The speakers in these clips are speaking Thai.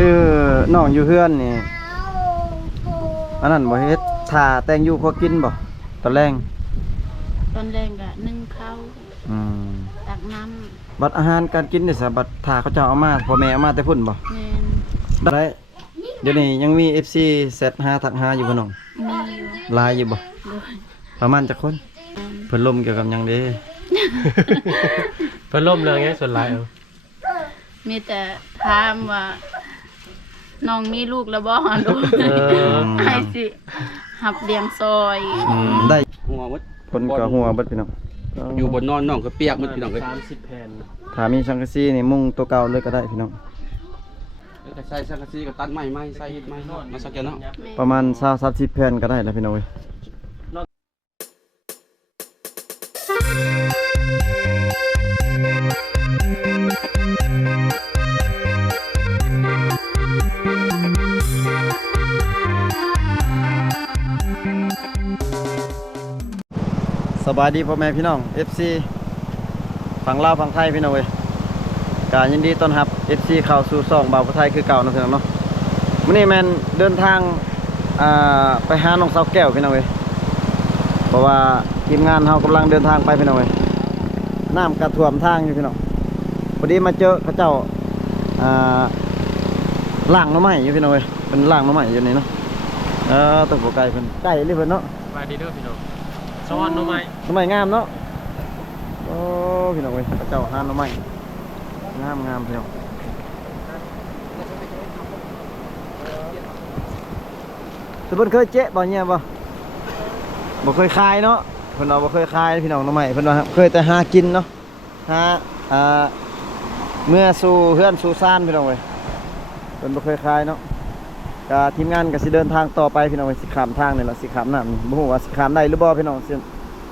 คือน้องอยู่เฮือนนี่อันนั้นบ่เฮ็ดถ่าแต่งอยู่พอกินบ่ตอนแรงก็นึ่งข้าวตักน้ำบัดอาหารการกินนี่ซะบัดถ่าเขาเจ้าเอามาพ่อแม่เอามาแต่พุ่นบ่แม่นได้เดี๋ยวนี้ยังมี FC เซต5ทัก5อยู่บ่น้องมีอยู่หลายอยู่บ่ประมาณจักคนเพิ่นลมเกี่ยวกับหยังเด้ เพิ่นล่มเรื่องไงส่วนหลายมีแต่ถามว่าน้องมีลูกแล้วบ่ลูกให้สิหับเลี้ยงซอยได้หัวมดคนก็หัวเบิดพี่น้องอยู่บนนอนน้องก็เปียกหมดพี่น้องเลย30แผ่นถ้ามีสังกะสีนี่มุงตัวเก่าเลยก็ได้พี่น้องก็ใส่สังกะสีก็ตัดไม้ใส่เฮ็ดไม้มาสักแกเนาะประมาณ20-30แผ่นก็ได้แล้วพี่น้องเอ้ยสบายดีพ่อแม่พี่น้อง FC ฝั่งลาวฝั่งไทยพี่น้องเว้ยกายินดีต้อนรับ FC เข้าสู่2บ่าวผู้ไทยคือเก่านะพี่น้องเนาะมื้อนี้แม่นเดินทางไปหาน้องสาวแก้วพี่น้องเว้ยเพราะว่าทีมงานเฮากำลังเดินทางไปพี่น้องเว้ยน้ำกระท่วมทางอยู่พี่น้องพอดีมาเจอเขาเจ้าล่างหน่อไม้อยู่พี่น้องเว้ยเป็นล่างหน่อไม้อยู่นี่เนาะตัวบ่ไกลเพิ่นใกล้เลยเพิ่นเนาะสบายดีเด้อพี่น้องสวรรค์หน่อไม้งามเนาะโอ้พี่น้องเว้ยเจ้าหาหน่อไม้งามพี่น้องทุกคนเคยเจ๊บ่เนี่ยบ่เคยคายเนาะเพิ่นว่าบ่เคยคายพี่น้องหน่อไม้เพิ่นว่าเคยแต่หากินเนาะหาเมื่อสู่เฮือนสู่ซ่านพี่น้องเว้ยเพิ่นบ่เคยคายเนาะก็ทีมงานก็สิเดินทางต่อไปพี่น้องเว้ยสิข้ามทางนี่ล่ะสิข้ามน้ำนี่บ่ฮู้ว่าสิข้ามได้หรือบ่พี่น้องเ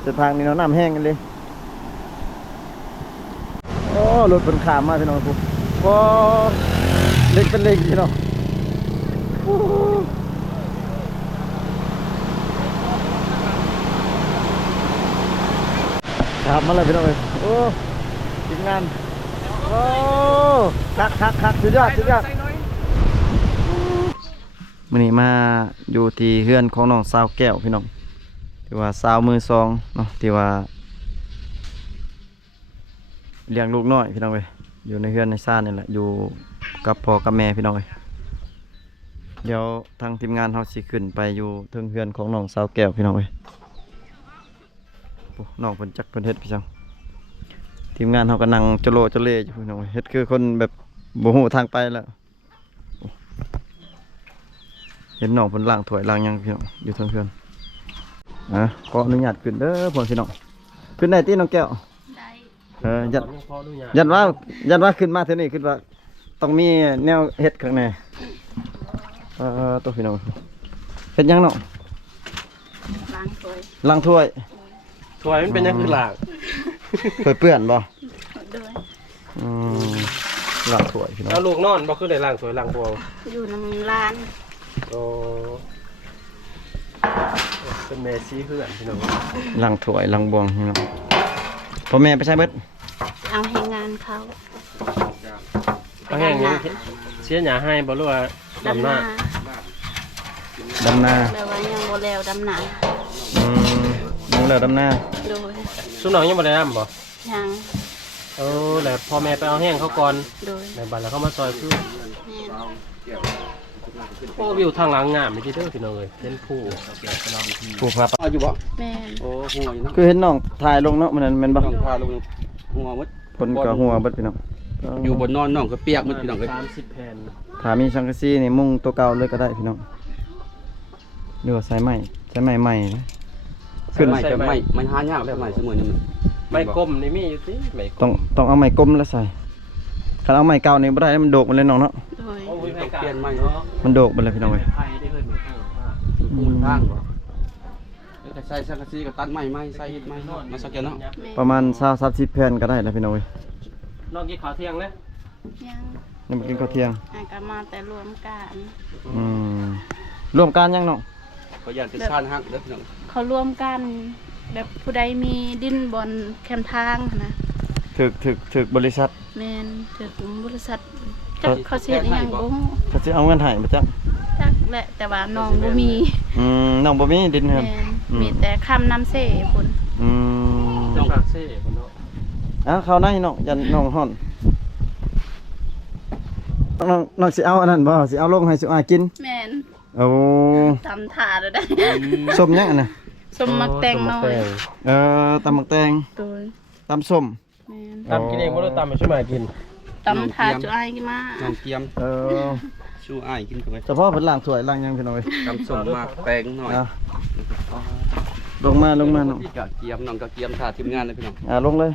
ส้นทางนี้เนาะน้ำแห้งกันเลยโอ้รถเพิ่นข้ามมาพี่น้องปุ๊บโอ้เล็กเป็นเล็กพี่น้องครับมาเลยพี่น้องเอ้ยโอ้ทีมงานโอ้คักสุดยอดมื้อนี้มาอยู่ที่เฮือนของน้องสาวแก้วพี่น้องที่ว่าสาวมือ2เนาะที่ว่าเลี้ยงลูกน้อยพี่น้องเอ้ยอยู่ในเฮือนในซ่านนี่แหละอยู่กับพ่อกับแม่พี่น้องเอ้ยเดี๋ยวทางทีมงานเฮาสิขึ้นไปอยู่ถึงเฮือนของน้องสาวแก้วพี่น้องเอ้ยน้องเพิ่นจักเพิ่นเฮ็ดพี่จังทีมงานเฮาก็นั่งจะโลจะเล่อยู่พี่น้องเฮ็ดคือคนแบบบ่ฮู้ทางไปแล้วเห็นน้องเพิ่นล้างถ้วยล้างหยังพี่น้องอยู่ทางเฮือนขออนุญาตขึ้นเด้อพ่อพี่น้องขึ้นได้ติน้องแก้วได้ยันว่าขึ้นมาเท่านี้ขึ้นว่าต้องมีแนวเฮ็ดข้างในตัวพี่น้องเฮ็ดหยังเนาะล้างถ้วยมันเป็นยังคือล้างถ้วยเปื้อนบ่ด้วยล้างถ้วยพี่น้องเอาลูกนอนบ่คือได้ล้างถ้วยล้างพวงอยู่น้ำร้านโอ้เป็นแม่ซีเพื่อนพี่น้องล้างถ้วยล้างบวงพี่น้องพ่อแม่ไปใช้เบิดเอาให้งานเขาเอาแห้งยังเสียหยาให้บ่รู้ว่าดำนาแปลว่ายังบ่แล้วดำนายังแล้วดำนาโดยสุน้องยังบ่ได้ดำบ่ยังแล้วพ่อแม่ไปเอาแห้งเขาก่อนโดยในบ้านแล้วเขามาซอยคือโอ้วิวทางหลังงามพี่เด้อพี่น้องเอ้ยเป็นผู้ครับอยู่บ่แม่โอ้หัวอยู่เนาะคือเห็นน้องถ่ายลงเนาะมันแม่นบ่ถ่ายลงหัวมดคนก็หัวเบิดพี่น้องอยู่บนนอนน้องก็เปียกหมดพี่น้องเลย30แผ่นถ้ามีสังกะสีนี่มุงตัวเก่าเลยก็ได้พี่น้องหรือว่าใช้ไม้ใหม่นะขึ้นแต่ไม่หายากแล้วไม้เสมอนี่มันไม้กลมนี่มีอยู่สิไม้ต้องเอาไม้กลมแล้วใส่ถ้าเอาไม้เก่านี่บ่ได้มันโดกมันเลยน้องเนาะต้องเปลี่ยนไม้เนาะมันโดกมันเลยพี่น้องเอ้ยทางก็ใส่สังกะสีก็ตัดไม้ใส่เฮ็ดไม้มาสักแกเนาะประมาณ20-30แผ่นก็ได้แล้วพี่น้องเอ้ยน้องกินข้าวเที่ยงเลยยังกินข้าวเที่ยงก็มาแต่รวมกันรวมกันยังน้องเขาอยากจะชาญฮักเด้อพี่น้องเขารวมกันแบบผู้ใดมีดินบนแคมทางนะถึกบริษัทแม่นถึกบริษัทเขาเสียอย่างบ่เขา สิเอาเงินให้บ่จัก จักแหละแต่ว่าน้องบ่มี น้องบ่มีดินเฮือน แม่นมีแต่คำน้ำเสพุ่น อืม น้องฝากเซ่บ่เนาะ เข้าในน้องยันน้องฮ้อนน้องสิเอาอันนั้นบ่สิเอาลงให้สุอากิน แม่น โอ้ ตำถาดได้ ส้มยังอันน่ะ สมมักแตงน้อย ตำบักแตง โดย ตำส้ม แม่น ตำกินเองบ่ได้ตำให้ช่วยมากิน ตำถาดจุอ้ายกินมา น้องเกียม เออ ชูอ้ายกินเข้าไป เฉพาะเพิ่นล้างถ้วยล้างหยังพี่น้องเอ้ย ตำส้มมากแตงหน่อย ลงมาน้อง พี่กะเกียมน้องกะเกียมท่าทีมงานเลยพี่น้อง ลงเลย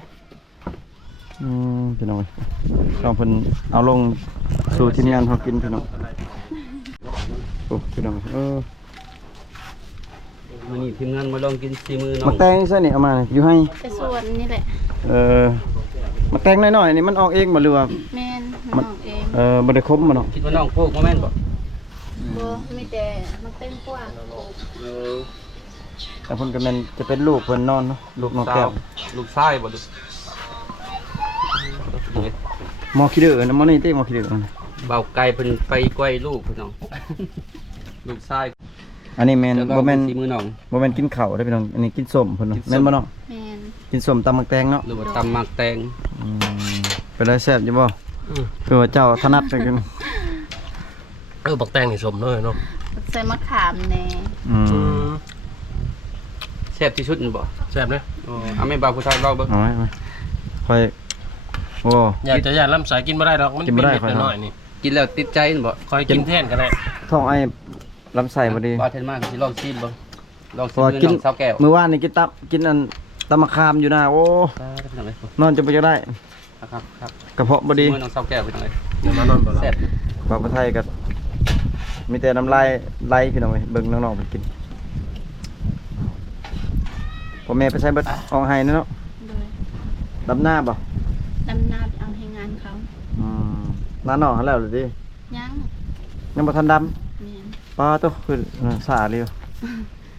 พี่น้องเอ้ยน้องเพิ่นเอาลงสู่ทีมงานเฮากินพี่น้องโอ้พี่น้องเออ มื้อนี้ทีมงานมาลองกินซีมือน้อ มั ง กแตงซะนี่เอามาอยู่ให้ แต่ส่วนนี่แหละ มักแตงน้อยๆนี่มันออกเองบ่หรือว่า แม่นน้องเอง บ่ได้คมบ่เนาะ คิดว่าน้องโพกบ่แม่นบ่ บ่มีแต่มักแตงกว่า เออ แต่เพิ่นก็แม่นจะเป็นลูกเพิ่นนอนเนาะลูกน้องแก้ว ลูกชายบ่ลูก หมอขี้ดื้อนะหมอนี่ติหมอขี้ดื้อ เบาไก่เพิ่นไปกล้วยลูกพี่น้อง ลูกชาย อันนี้แม่นบ่แม่น ซีมือน้อง บ่แม่นกินข้าวเด้อพี่น้องอันนี้กินส้มเพิ่นเนาะแม่นบ่เนาะ แม่น กินส้มตำมักแตงเนาะ หรือว่าตำหมักแตง เป็นไรแซ่บอยู่บ่คือว่าเจ้าถนัดจังกัน บักแตงนี่สมเนาะเนาะ ใส่มะขามแหน่ แซ่บที่สุดนี่บ่ แซ่บเด้อ อ๋อเอาแม่บ่าวผู้ชายเว้าเบิ่ง เอาไว้ค่อยโอ้ อย่าลำสายกินบ่ได้ดอกมัน กินบ่ได้ เป็นเม็ดน้อยๆนี่ กินแล้วติดใจนี่บ่ คอยกินแทนก็ได้ ท้องไอ้ลำไส้บ่ดี บ่เทนมากสิลองชิมเบิ่งลอง เพ ชิม ราะว่า มือ กิน น้องสาวแก้ว มื้อวานนี่กินอันตำมะขามอยู่นะโอ้ พี่น้องเอ้ย นอนจะบ่จะได้ ครับครับ กระเพาะบ่ดี มือน้องสาวแก้วพี่น้องเอ้ย เดี๋ยวมานอนบ่หลับ แซ่บ บ่าวไทยก็มีแต่น้ำลายไหลพี่น้องเอ้ยเบิ่งน้องๆเพิ่นกินพ่อแม่ไปใช้เบิดออกให้เนาะ โดย ดำหน้าบ่ ดำนาเอาให้งานเขา น้าน้องหันแล้วหรือดิ ยัง ยังบ่ทันดำ แม่น ป้าตัวคือสาเรียว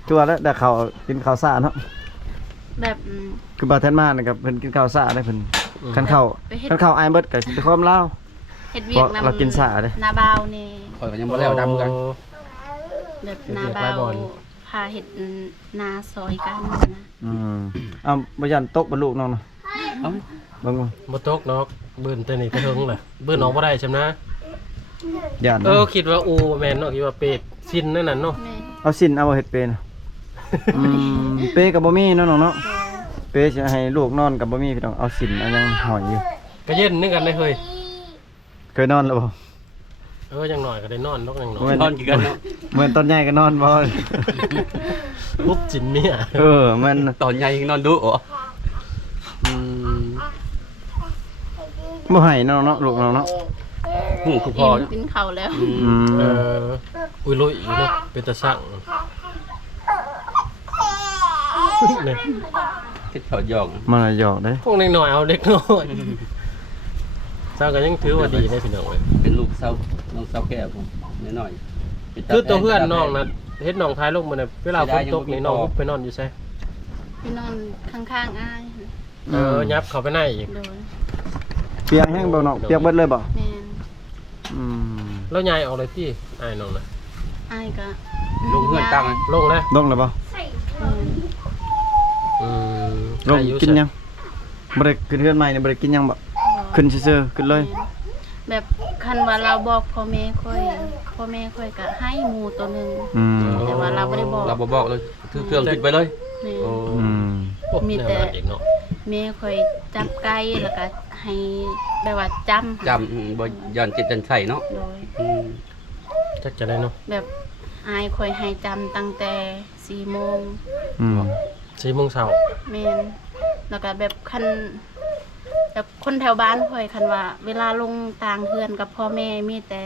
จัวแล้วแต่เขากินข้าวสาเนาะ แบบ คือบาเทนมานะครับเพิ่นกินข้าวสาได้เพิ่นคันข้าว ไปเฮ็ด คันข้าวไอ้ายเบิดก็สิไปความลาว เฮ็ดเวียก เพราะเรากินสาเด้ นาบาวนี่ ข่อยก็ยังบ่แล้วดำกัน แบบนาบาวพาเฮ็ดนาซอยกันนะ เอาบ่ยันตกบ่ลูกน้องเนาะ เอ้า เบิ่ง บ่ตกเนาะเบิ่นแต่นี่กระเทิงล่ะเบิ่นออกบ่ได้ใช่มั้ย ยัน คิดว่าอูแม่นเนาะคิดว่าเป็ดซินนั่นน่ะเนาะ แม่น เอาสินเอาเฮ็ดเป็นเปก็บ่มีเนาะน้องเนาะเปสิให้ลูกนอนก็บ่มีพี่น้องเอาสินเอายังหอยอยู่ ก็เย็นนึกกันได้เฮ้ย เคยนอนแล้วบ่ ยังหน่อยก็ได้นอนนกยังหน่อย นอนกี่กันเนาะ เหมือนตอนใหญ่ก็นอนบ่ ปุ๊บจินเมีย มัน ตอนใหญ่ยังนอนดุอ๋อ บ่ให้เนาะเนาะลูกน้องเนาะ หูคือพอ กินข้าวแล้ว อุ้ยลุยอยู่เนาะเป็นตะสั่งเนี่ย คิดถอดยอง มันน่ะหยอกเด้ พวกเล็กน้อยเอาเล็กน้อยเจ้าก็ยังถือว่าดีได้พี่น้องเว้ย เป็นลูกสาวน้องสาวแก้วผมน้อยๆ คือตัวเพื่อนน้องนะเฮ็ดน้องท้ายลงมาเนี่ยเวลาฝนตกนี่น้องไปนอนอยู่ใช่ ไปนอนข้างๆอ้าย ยับเข้าไปในอีก โดย เปียกแห้งบ่เนาะเปียกเบิดเลยบ่ แม่น แล้วยายออกเลยที่ไอ้น้องนะ อ้ายก็ ลงเพื่อนตั้ง ลงนะ ลงแล้วบ่ ลงกินยังบ่ได้ขึ้นเรือนใหม่นี่บ่ได้กินยังบ่ขึ้นซื่อๆขึ้นเลย แบบคันว่าเราบอกพ่อแม่ค่อยก็ให้หมูตัวหนึงแต่ว่าเราบ่ได้บอก เราบอกเลยถือเครื่องขึ้นไปเลย แม่ มีแต่เด็กเนาะ แม่ค่อยจับไก่แล้วก็ให้แบบว่าจำ จำบ่ย้อนจิตจันใส่เนาะ โดย จักจะได้เนาะ แบบอายค่อยให้จำตั้งแต่4 โมง 4 โมงเช้า แม่นแล้วก็แบบคันแบบคนแถวบ้านค่อยคันว่า เวลาลงต่างเฮือนกับพ่อแม่มีแต่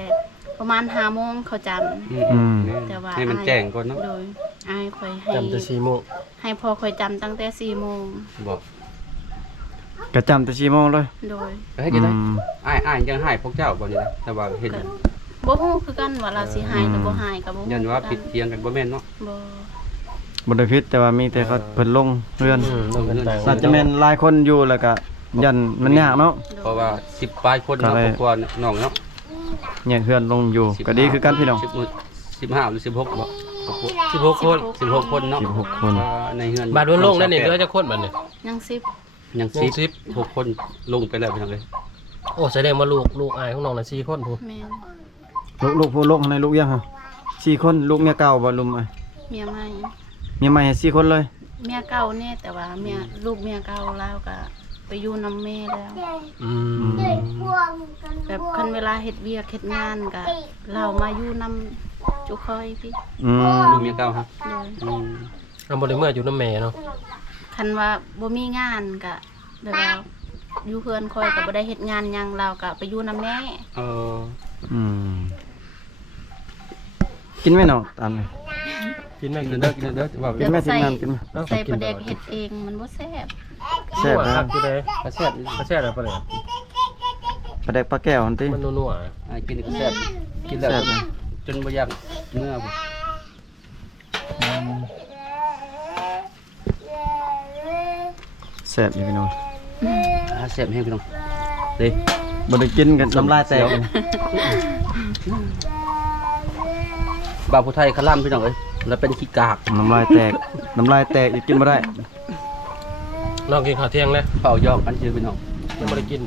ประมาณ5 โมงเขาจำแต่ว่า ให้มันแจ้งก่อนเนาะ โดยอายค่อยให้ จำแต่4 โมง ให้พ่อค่อยจำตั้งแต่4 โมง บอก ก็จำแต่4 โมงเลย โดย ให้กินได้อ้ายยังให้พวกเจ้าบ่นี่นะแต่ว่าเห็น บ่ฮู้คือกันว่าเราสิหายหรือบ่หายก็บ่ฮู้ ยันว่าผิดเทียงกันบ่แม่นเนาะ บ่ บ่ได้ผิดแต่ว่ามีแต่เขาเพิ่นลงเรือน ลงกันต่าง อาจจะแม่นหลายคนอยู่แล้วก็ยันมันยากเนาะ เพราะว่า10ปลายคนเนาะครอบครัวน้องเนาะ แยกเฮือนลงอยู่ก็ดีคือกันพี่น้อง 15หรือ16บ่ 16คน 16คนเนาะ 16คน ในเฮือน บาดโดนลงนั่นนี่เหลือจักคนบัดนี้ ยัง10 ยัง ยัง10 6คนลงไปแล้วพี่น้องเอ้ย โอ้แสดงว่าลูกอายของน้องน่ะ4คนพู้ แม่น ลูกผู้ลงในลูกยังฮะ4คนลูกเมียเก่าบ่ลุมอ้าย เมียใหม่ เมียใหม่ให้4คนเลย เมียเก่าแน่แต่ว่าเมียลูกเมียเก่าแล้วก็ไปอยู่นำแม่แล้ว อืม แบบคันเวลาเฮ็ดเวียกเฮ็ดงานก็เรามาอยู่นำจุคอยพี่ อืม ลูกเมียเก่าฮะ โดย เอาบ่ได้เมื่ออยู่นำแม่เนาะ คันว่าบ่มีงานก็แบบว่าอยู่เพื่อนคอยก็บ่ได้เฮ็ดงานหยังเราก็ไปอยู่นำแม่ เออ อืมกินไหมน้องตามเลย กินไหม กิ กิ น น เด้ เด้ อ อ กินเด้อว่า กินไหมทีมงานกินไหม ใส่ประเดกเฮ็ดเองมันบ่แซ่บ แซ่บ ค นะ รับกินได้ กระแซ่บ กระแซ่บแล้วปะเนี่ย ปลาแดกปลาแก้วอันติ มันนัว กินก็แซ่บกินแล้ว แซ่บนะ จนบ่อยากเมื่อบ่ แซ่บอยู่พี่น้อง แซ่บแห้งพี่น้องเด้ บ่ได้กินกันน้ำลายแตก บ่าวผู้ไทยคล่ำพี่น้องเอ้ยแล้วเป็นขี้กาก น้ำลายแตกน้ำลายแตกอีกกินบ่ได้ น้องกินข้าวเที่ยงแล้ว เป่ายอกกันชื่อพี่น้อง ยังบ่ได้กิน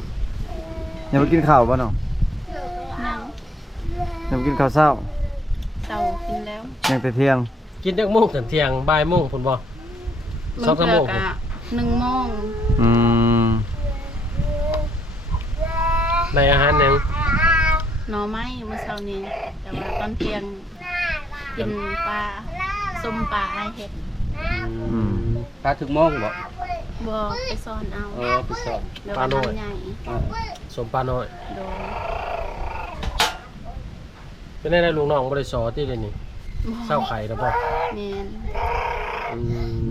อย่าไปกินข้าวบ่น้อง ยัง อย่าไปกินข้าวเช้า เช้ากินแล้ว ยังแต่เที่ยง กินจักโมงถึงเที่ยงบ่ายโมงพุ่นบ่ มึ สอง ง สาม เทื่ โม อง ก็1 โมง อืม ในอาหารหยัง หน่อไม้เมื่อเช้านี้แต่ว่าตอนเที่ยงกินปลาส้มปลาให้เฮ็ด ตาถึงโมงบ่ บ่ไปซ่อนเอา ไปสอบ เดี๋ยวว่าน้ำใหญ่ สมปลาน้อย โดย เป็นได้ลูกน้องบ่ได้สอที่เดี๋ยวนี้เศร้าไข่แล้วบ่ แม่น อืม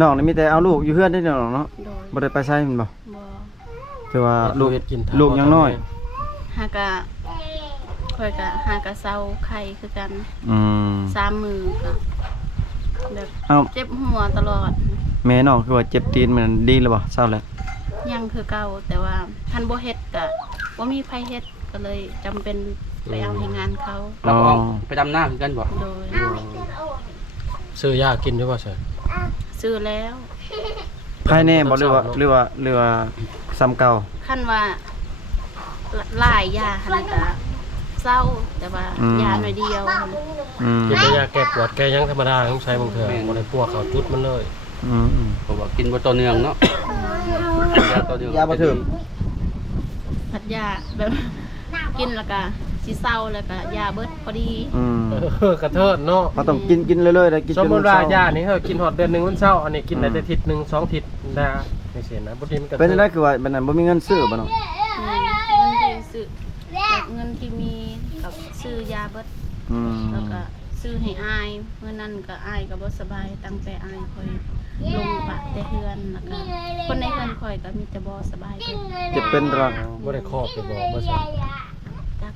น้องนี่มีแต่เอาลูกอยู่เฮือนได้น้องเนาะ โดย บ่ได้ไปใช้มันบ่ บ่ คือว่าลูก เฮ็ดกิน ลูกยังน้อย หากะค่อยกะหากะเซาไข่คือกัน อืม 3 มือก็แบบ เอ้า เจ็บหัวตลอด แม่น้องคือว่าเจ็บตีนมันดีแล้วบ่เช้าแล้ว ยังคือเก่าแต่ว่าคันบ่เฮ็ดก็บ่มีไผเฮ็ดก็เลยจำเป็นไปเอาให้งานเขา เราก็ไปดำหน้าคือกันบ่ โดย ซื้อยากินอยู่บ่ใช่ ซื้อแล้ว ใครแน่บ่หรือว่าซ้ำเก่า คันว่าหลายยาหั่นน่ะก็เศร้าแต่ว่ายาหน่อยเดียว อืม กินแต่ยาแก้ปวดแก้หยังธรรมดาต้องใช้บางเทื่อบ่ได้ปัวเข้าจุดมันเลย อืม เพราะว่ากินบ่ต่อเนื่องเนาะยาต่อเนื่อง ยาบ่ถึง ผัดยาแบบกินแล้วก็สิเศร้าแล้วก็ยาเบิดพอดี อืม กระเทิดเนาะ เขาต้องกินเรื่อยๆได้กิน สม จน มุติว่า เช้ ยานี่เฮากินฮอดเดือนหนึงวันเช้าอันนี้กินได้แต่อาทิศนึง2อาทิศได้ไม่เสียนะบ่ทีมันกระ เป็น เทิด ได้คือว่าบัดนั้นบ่มีเงินซื้อบ่น้อง เงินที่ซื้อแบบเงินที่มีกับซื้อยาเบิด อืม แล้วก็ซื้อให้อายเมื่อนั้นก็อายก็บ่สบายตั้งแต่อายคอยลงปะแต่เฮือนแล้วก็คนในเฮือนคอยก็มีแต่บ่สบายเบิด เจ็บเป็นตลอด บ่ได้ครอบไปบอกบ่ใช่ จัก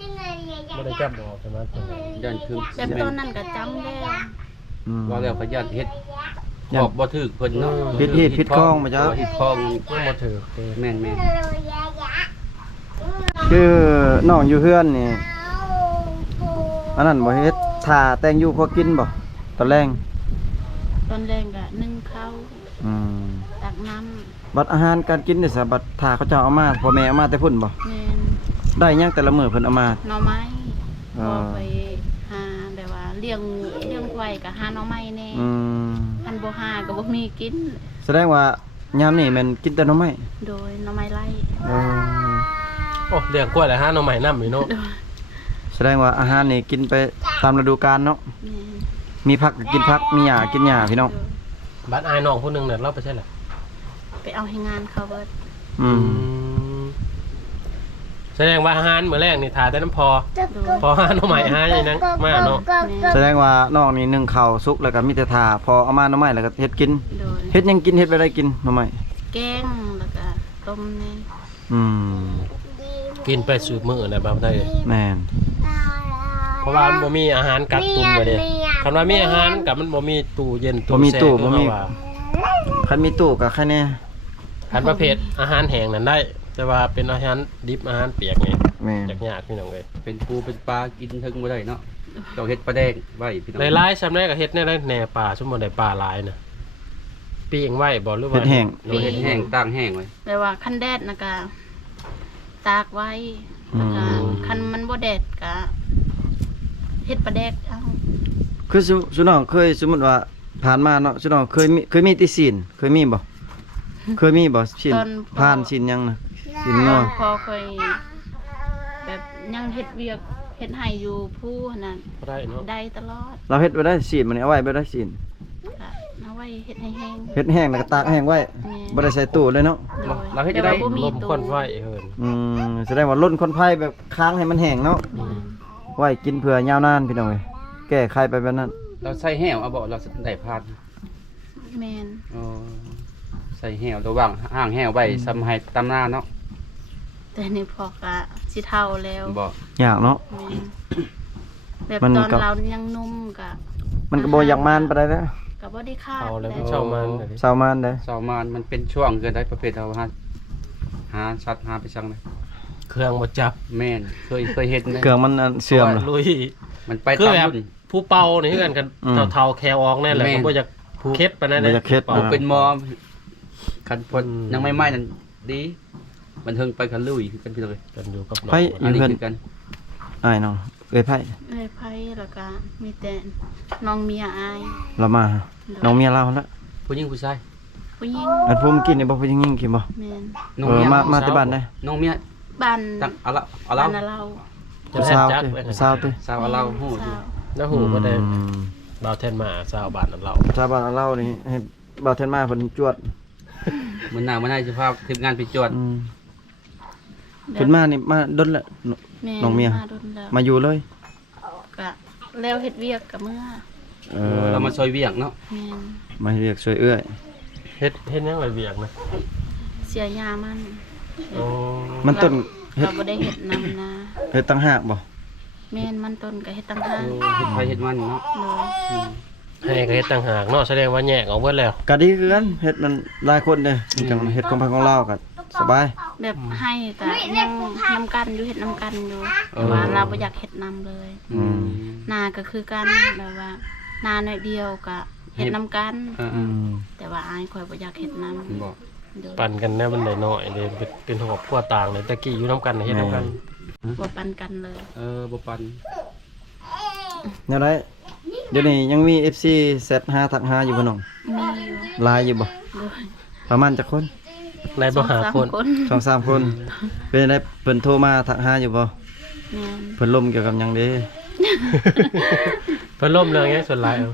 บ่ได้จับบอกใช่ไหม ยันคือ แบบตอนนั้นก็จำแล้ว อืม ว่าแล้วก็ยันเฮ็ด ยัน บอกบ่ถึกเพิ่นเนาะ ผิดคล้องบ่จ๊ะ ผิดคล้อง ยังบ่ถือเด้ แม่น คือน้องอยู่เฮือนนี่อันนั้นบ่เฮ็ดท่าแต่งอยู่พอกินบ่ตอนแรง ตอนแรกก็นึ่งข้าว อืม ตักน้ำ บัดอาหารการกินนี่ซะบัดท่าเขาเจ้าเอามาพ่อแม่เอามาแต่พุ่นบ่ แม่น ได้หยังแต่ละมื้อเพิ่นเอามา หน่อไม้ เอ พอ อ ไปหาแบบว่าเลี้ยงไว้ก็หาหน่อไม้แน่ อืม คันบ่หาก็บ่มีกิน แสดงว่ายามนี้แม่นกินแต่หน่อไม้ โดยหน่อไม้ไล่ เออ โอ้เลี้ยงกล้วยแล้วหาหน่อไม้นำอีเนาะ แสดงว่าอาหารนี่กินไปตามฤดูกาลเนาะ แม่น มีผักก็กินผักมีหญ้ากินหญ้าพี่น้อง บัดอายน้องผู้หนึงน่ะเราไปใช่ล่ะ ไปเอาให้งานเขาเบิด อืม แสดงว่าอาหารมื้อแรกนี่ถ่ายแต่น้ำพอ พอหาหน่อไม้หาอย่างนั้นมาเนาะ แสดงว่าน้องนี่นึ่งข้าวสุกแล้วก็มีแต่ท่าพอเอามาหน่อไม้แล้วก็เฮ็ดกิน โดย เฮ็ดหยังกินเฮ็ดไปได้กินหน่อไม้ แกงแล้วก็ต้มนี่ อืม กินไปสูบมื้อน่ะบ่ได้ แม่น เพราะว่ามันบ่มีอาหารกักตุนไว้เด้คันว่ามีอาหารกับมันบ่มีตู้เย็นตู้แช่คือเฮาว่า คันมีตู้ก็แค่แน่ คันประเภทอาหารแห้งนั้นได้ แต่ว่าเป็นอาหารดิบอาหารเปียกนี่ แม่น ยากๆพี่น้องเอ้ย เป็นปูเป็นปลากินถึงบ่ได้เนาะต้องเฮ็ดปลาแดงไว้พี่น้อง หลายๆซ้ำได้ก็เฮ็ดแน่ๆแหน่ป่าซุมบ่ได้ป่าหลายน่ะปิ้งไว้บ่หรือว่า เฮ็ดแห้ง หรือว่าเฮ็ด แห้ แห้ ง ง ตั้งแห้งไว้ แปลว่าคันแดดนะกะตากไว้แล้วก็คันมันบ่แดดกะเฮ็ดปลาแดกเอา คือสุน้องเคยสมมุติว่าผ่านมาเนาะสุน้องเคยมีติศีลเคยมีบ่เคยมีบ่ศีลผ่านศีลยังนะศีลงัว พอเคยแบบยังเฮ็ดเวียกเฮ็ดให้อยู่ผู้นั่น บ่ได้เนาะ ได้ตลอด เราเฮ็ดบ่ได้ศีลมันเอาไว้บ่ได้ศีล กะเอาไว้เฮ็ดให้แห้ง เฮ็ดแห้งแล้วก็ตากแห้งไว้บ่ได้ใส่ตู้เลยเนาะ โดย เราเฮ็ดจะได้ แต่ว่าบ่มี ลม ตู้ ควันไฟเฮิน แสดงว่าล้นคนไผแบบค้างให้มันแห้งเนาะไว้กินเผื่อยาวนานพี่น้องเอ้ยแก้ไขไปแบบนั้น เราใส่แห้วเอาบ่เราได้พาน แม่น อ๋อใส่แห้วระหว่างห่างแห้วไว้ซ้ำให้ตำหน้าเนาะ แต่นี่พอกะสิเฒ่าแล้ว บ่ ยากเนาะ แม่นแบบ มัน ตอน ก็ เรายังนุ่มกะ มันก็บ่อยากมานปานใดเด้อ ก็บ่ได้คาด เอาแล้ว แล้ว เช่ามันเลยดิ เช้ามานเด้อ เช้ามานมันเป็นช่วงเกินได้ประเภทเอาหาสัตว์หาไปสั่งเลย เครื่องบ่จับ แม่นเคยเฮ็ดนะ เครื่องมันอันเสื่อมล่ะ ลุย มันไป คือ ตาม แบบ รุ่น ผู้เป่านี่คือกัน อืม เท่าๆแควออกแน่แหละ แม่น ก็บ่อยากเค็ดปานนั้น บ่อยากเค็ด ป่า อ่า เป็นหมอคันพนยังไม่ไหม้นั่นดีมันเทิงไปคันลุยคือกันพี่เลย กันอยู่กับน้อง ไผ อันนี้ เพิ่น คือกัน อ้ายน้องเอ้ยไผ เอ้ยไผแล้วก็มีแต่น้องเมียอาย เรามาน้องเมียเราละ ผู้หญิงผู้ชาย ผู้หญิง อันผมกินนี่บ่ผู้หญิงยิงกินบ่ แม่น น้อง เออ เมีย มาแต่บ้านได้ น้องเมีย บ้าน ตั้งเอาละเอา บ้า เรา นเรา จะ ผู้ แซ่ สาว บจัด ติ ไว้ ผู้สาวติ สาวเอาเราฮู้อยู่ แล้วหูบ่ได้บ่าวแทนมาสาวบ้านนั้นเรา ชาวบ้านเรานี่ให้บ่าวเทนมาเพิ่นจวด มันหน้ามันให้สภาพทีมงานไปจวด เพิ่นมานี่มาดนละ แม่ น้องเมีย าโดนแล้ว มาอยู่เลย ก็แล้วเฮ็ดเวียกกับเมื่อ เรามาซอยเวียงเนาะ แม่น มาเรียกช่วยเอื้อย เฮ็ดหยังไรเวียกนะ เสียยามัน โอ้ มันต้นเฮ็ด เราบ่ได้เฮ็ดนำนะ เฮ็ดตั้งหากบ่ แม่นมันต้นก็เฮ็ดต่างหาก เฮ็ดไผเฮ็ดมันเนาะ เลย ให้ก็เฮ็ดต่างหากเนาะแสดงว่าแยกออกเบิดแล้ว ก็ดีคือกันเฮ็ดมันหลายคนเด้มันจังเฮ็ดของไผของเราก็สบาย แบบให้ก็ยังนำกันอยู่เฮ็ดนำกันอยู่แต่ว่าเราบ่อยากเฮ็ดนำเลย อืม นาก็คือกันแบบว่านาหน่อยเดียวก็เฮ็ดนำกัน อืม แต่ว่าอายข่อยบ่อยากเฮ็ดนำ บ่ โดย ปั่นกันแน่มันได้น้อยเด้เป็นครอบครัวต่างเลยตะกี้อยู่นํกันเฮ็ดนํกัน บ่ปันกันเลย บ่ปัน แนวใดเดี๋ยวนี้ยังมี FC เซตหาทักหาอยู่บ่น้อง มีอยู่ หลายอยู่บ่ โดย ประมาณจักคน ในบ่หาคน สองสาม 2-3 คน เป็นจังไดเพิ่นโทรมาทักหาอยู่บ่ แม่น เพิ่นล่มเกี่ยวกับหยังเด้ เพิ่นล่มเรื่องหยังส่วนหลายเอา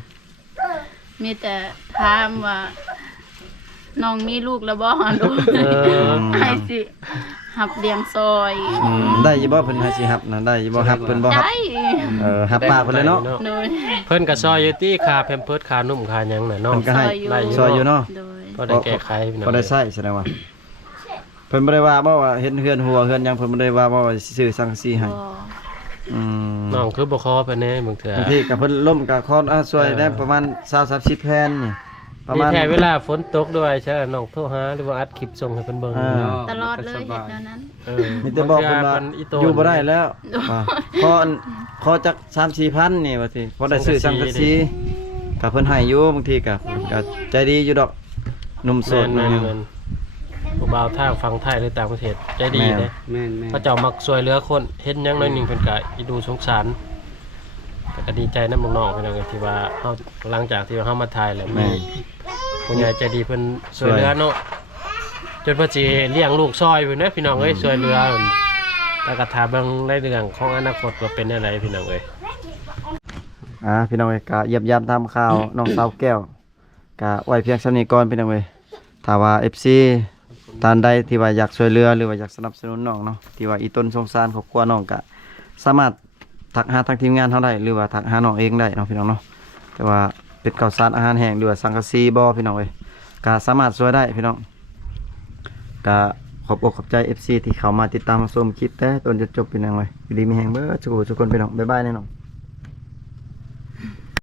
มีแต่ถามว่าน้องมีลูกแล้วบ่โดย ให้สิหับเลี้ยงซอย ได้อยู่บ่เพิ่นให้สิรับนะได้อยู่บ่รับเพิ่นบ่รับ ได้ รับปากเพิ่นเลยเนาะ โดย เพิ่นก็ซอยอยู่ที่ค่าแพมเพิร์สค่านุ่มค่าหยังน่ะเนาะ เพิ่นก็ให้ ได้อยู่ ซอยอยู่เนาะ โดย ก็ได้แก้ไขพี่น้อง บ่ได้ใช้แสดงว่าเพิ่นบ่ได้ว่าบ่ว่าเฮ็ดเฮือนหัวเฮือนหยังเพิ่นบ่ได้ว่าบ่ว่าสิซื้อสังกะสีให้ บ่ อืม น้องคือบ่ขอเพิ่นแน่บางเทื่อบ างทีก็เพิ่นล่มก็ขอช่วยได้ประมาณ20-30แผ่นนี่ประ มี มาณ แท้เวลาฝนตกด้วยใช่น้องโทรหาหรือว่าอัดคลิปส่งให้เพิ่นเบิ่ง ตลอดเลยเฮ็ดแนวนั้น เออ มีแต่บอกเพิ่นว่า อีโต อยู่บ่ได้แล้วว่าขอจัก 3-4 พันนี่ว่าสิพอได้ซื้อสังกะสีก็เพิ่นให้อยู่บางทีก็ใจดีอยู่ดอกหนุ่มโสด แม่ หนุ่ม นๆผู้บ่าวทางฝั่งไทยหรือต่างประเทศใจดีเด้ แม่น พระเจ้ามักช่วยเหลือคนเฮ็ดหยังหน่อยหนึงเพิ่นก็อีดูสงสารก็ดีใจนำน้องๆพี่น้องที่ว่าเฮาหลังจากที่เฮามาถ่ายแล้วมีผู้ใหญ่ใจดีเพิ่นช่วยเหลือเนาะจนเพิ่นสิเลี้ยงลูกซอยเพิ่นนะพี่น้องเอ้ยช่วยเหลือแล้วก็ถ้าเบิ่งในเรื่องของอนาคตว่าเป็นจังไดพี่น้องเอ้ย พี่น้องเอ้ยก็เยียบยามตามข่าวน้องสาวแก้วก็ไว้เพียงส่ำนี้ก่อนพี่น้องเอ้ยถ้าว่า FC ท่านใดที่ว่าอยากช่วยเหลือหรือว่าอยากสนับสนุนน้องเนาะที่ว่าอีต้นสงสารครอบครัวน้องก็สามารถทักหาทางทีมงานเฮาได้หรือว่าทักหาน้องเองได้เนาะพี่น้องเนาะแต่ว่าเป็นข้าวสารอาหารแห้งหรือว่าสังกะสีบ่พี่น้องเอ้ยก็สามารถช่วยได้พี่น้องก็ขอบอกขอบใจ FC ที่เข้ามาติดตามรับชมคลิปแต่ต้นจนจบพี่น้องเอ้ยอยู่ดีมีแฮงเบิดทุกคนพี่น้องบ๊ายบายแน่นอน